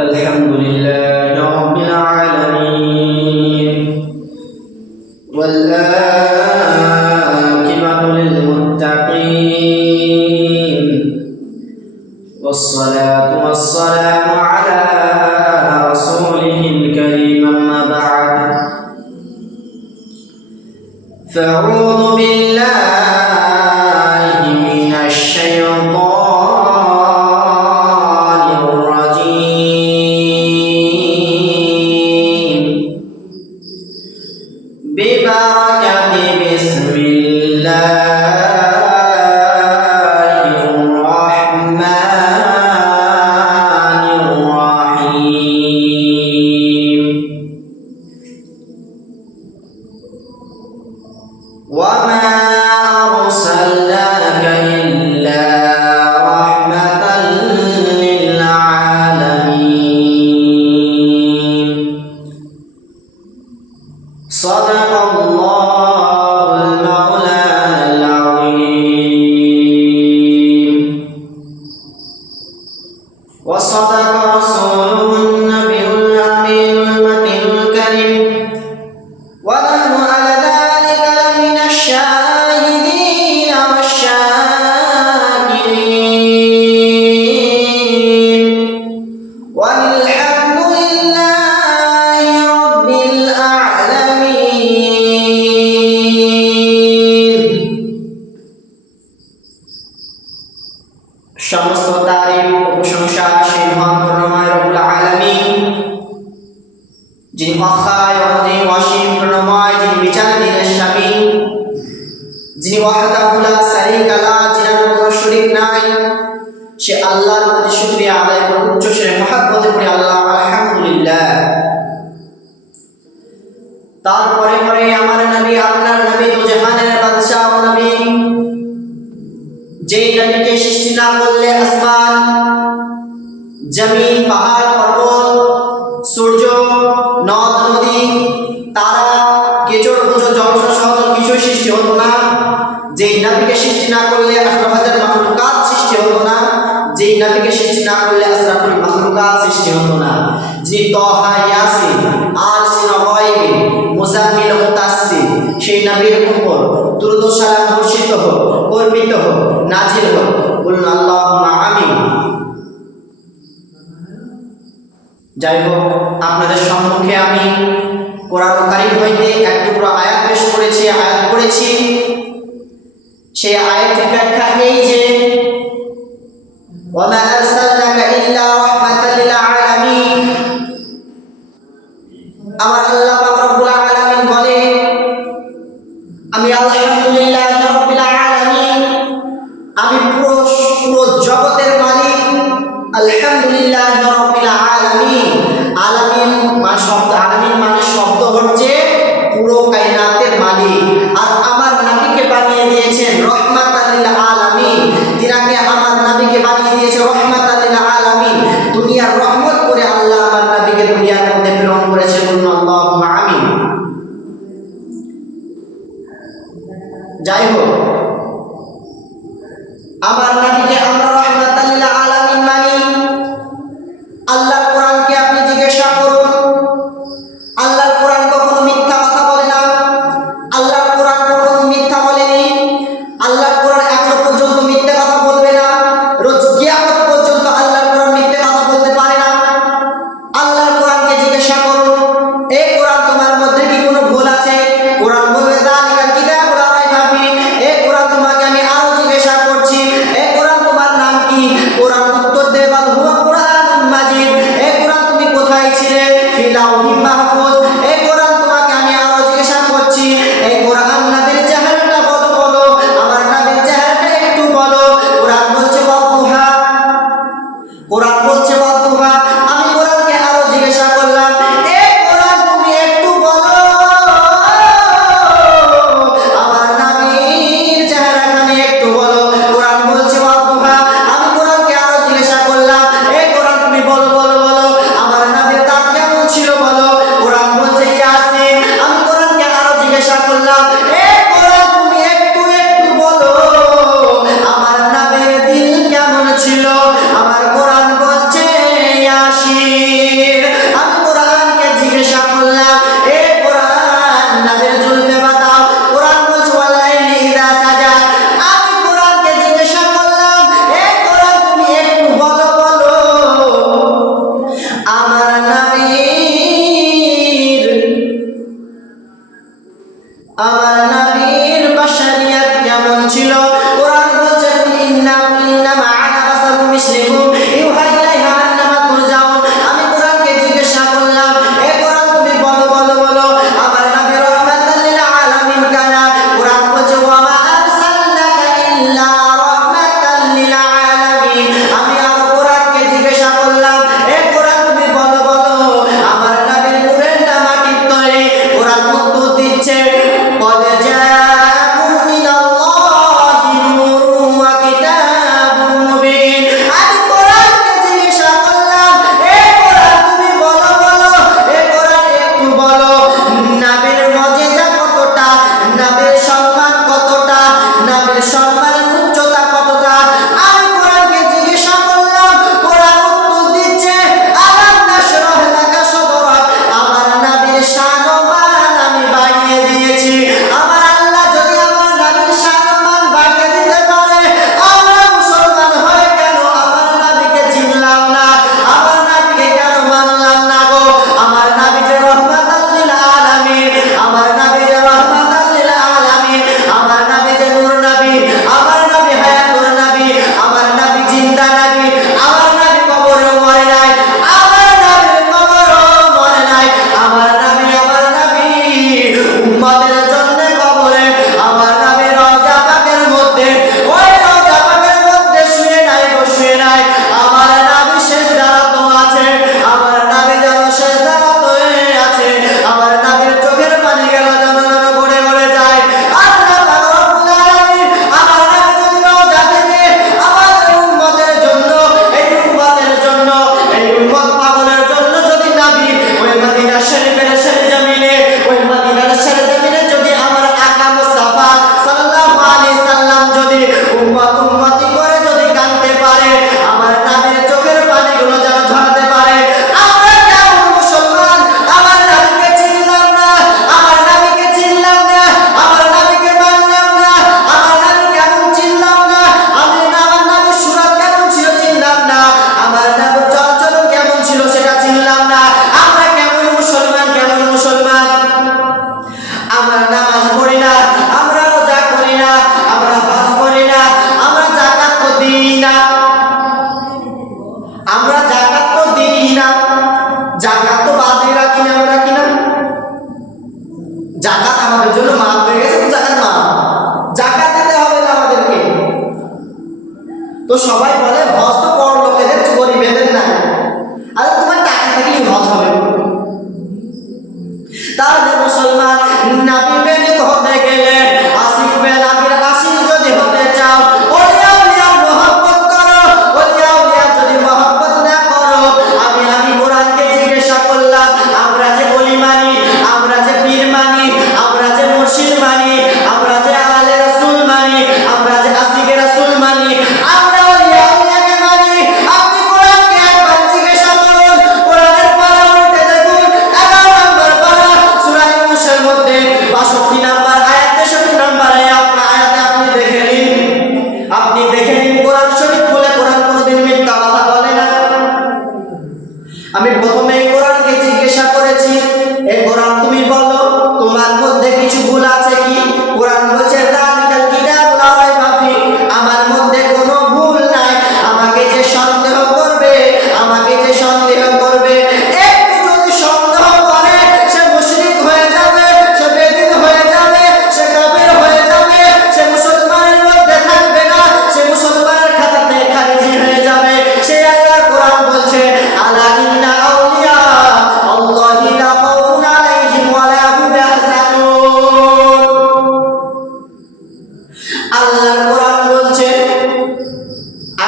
الحمد لله رب العالمين. والآن বেবারাকাতি বিস passada যিনি মক্কায় অনদি ওয়াসিম প্রণময় যিনি বিচারাধীনের স্বামী যিনি ওয়াহাদাহুলা সারিকালা সৃষ্টি না করলে আশরাফাজার মাহলুকাত সৃষ্টি হতো না। যেই নবীকে সৃষ্টি না করলে আশরাফুল মাহলুকাত সৃষ্টি হতো না। যে তহা আর সেই উপর বর্ষিত হোক কর্মিত হোক, নাজিল হোক, বলুন যাই হোক, আপনাদের সম্মুখে আমি কোরআন কারিম হইতে এক টুকরো আয়াত পেশ করেছি। আয়াত করেছি সেই আয়াতের ব্যাখ্যা এই যে ওয়া যাই হোক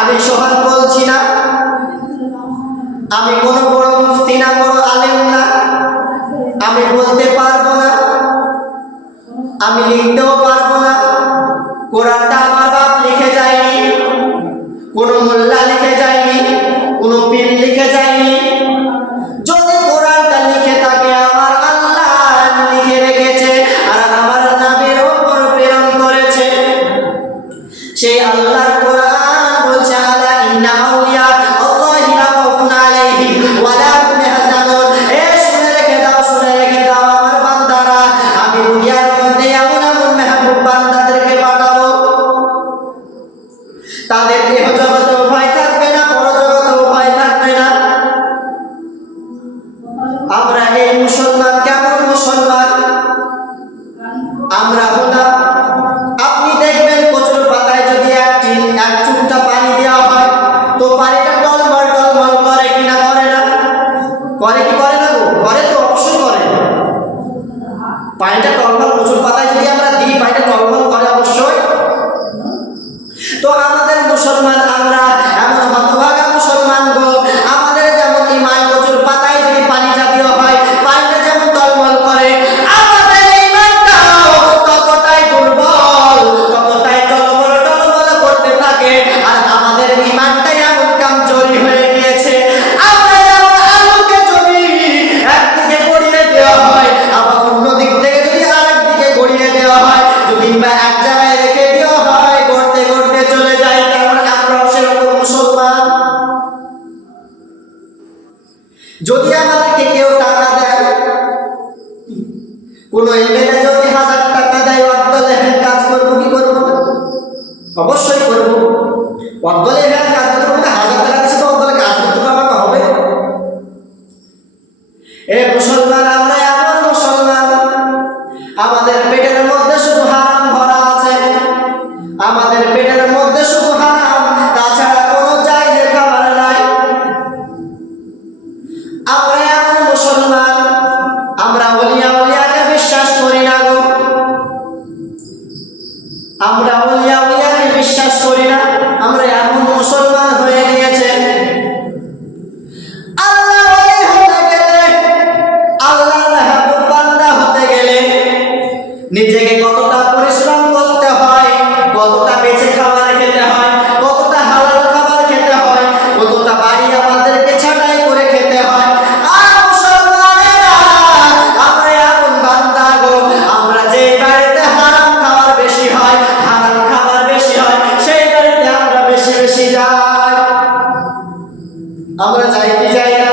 আমি সবার বলছি না। আমি কোনো বড় মুফতি না, বড় আলেম না। আমি বলতে পারব না। আমি লিখতেও পারব না। কোরআনটা আমার বাপ লিখে যায়নি। কোনো মোল্লা লিখে যায়নি। কোনো পীর লিখে যায়নি। যদি আমাদেরকে কেউ টাকা দেয়, কোন এমএলএ যদি হাজার টাকা দেয় অদ্দলে হ্যাঁ কাজ করব কি করব অবশ্যই করব। অদ্দলে আমরা অলিয়া অলিয়াকে বিশ্বাস করি না আমরা আমরা চাই চাই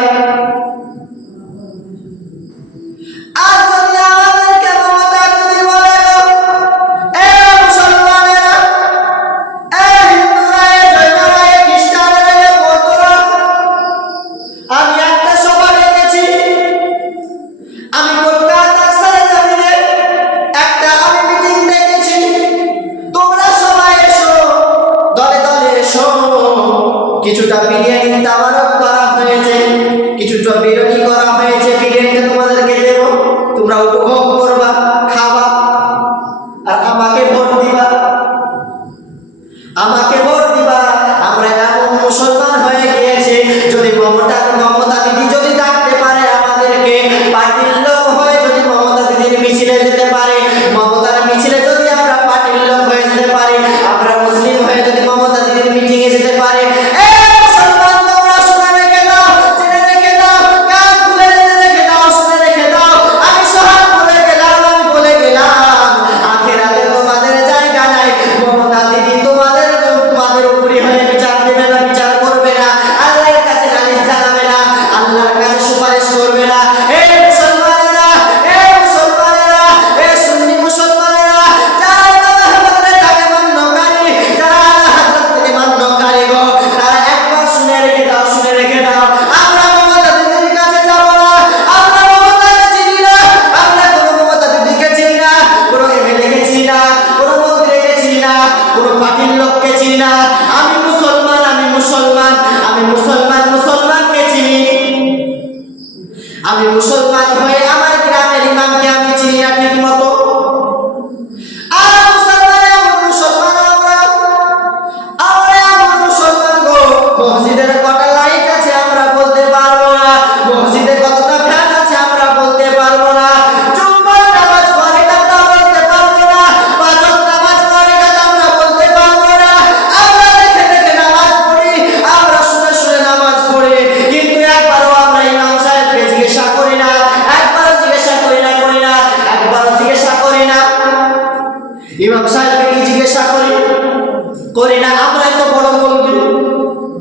করি না আমরা এত বড় বলবি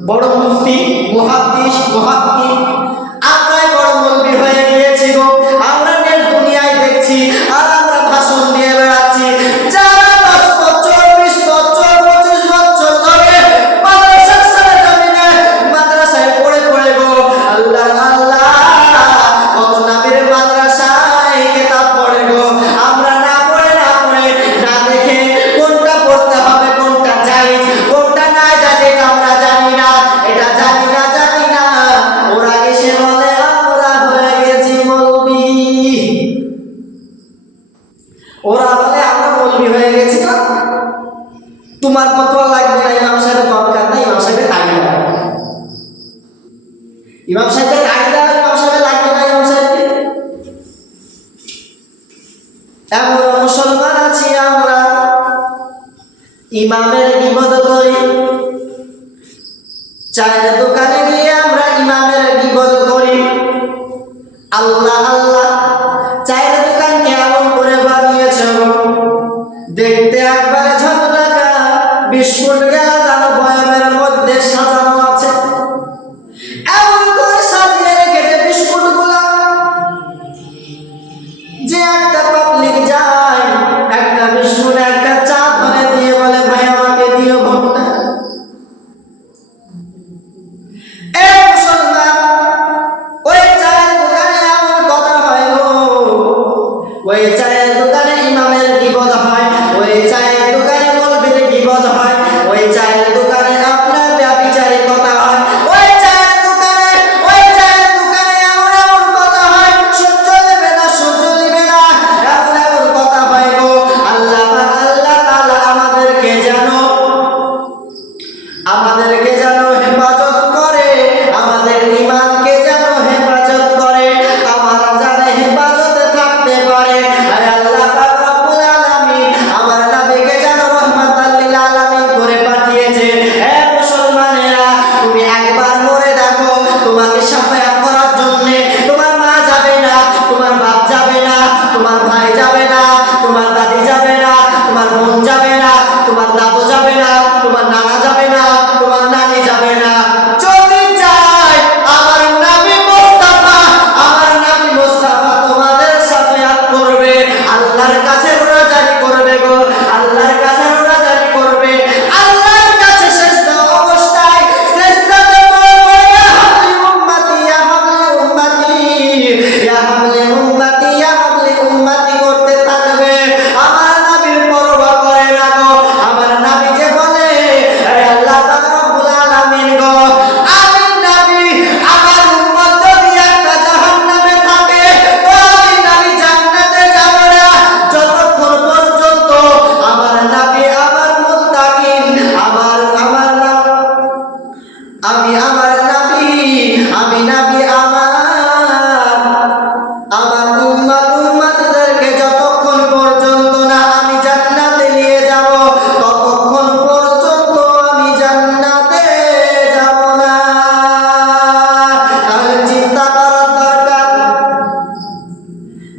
বড় মুফতি মহাদিস মহাদ এতে একবারে ঝাল বিস্কুট গেলা।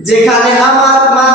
যেখানে আমার মা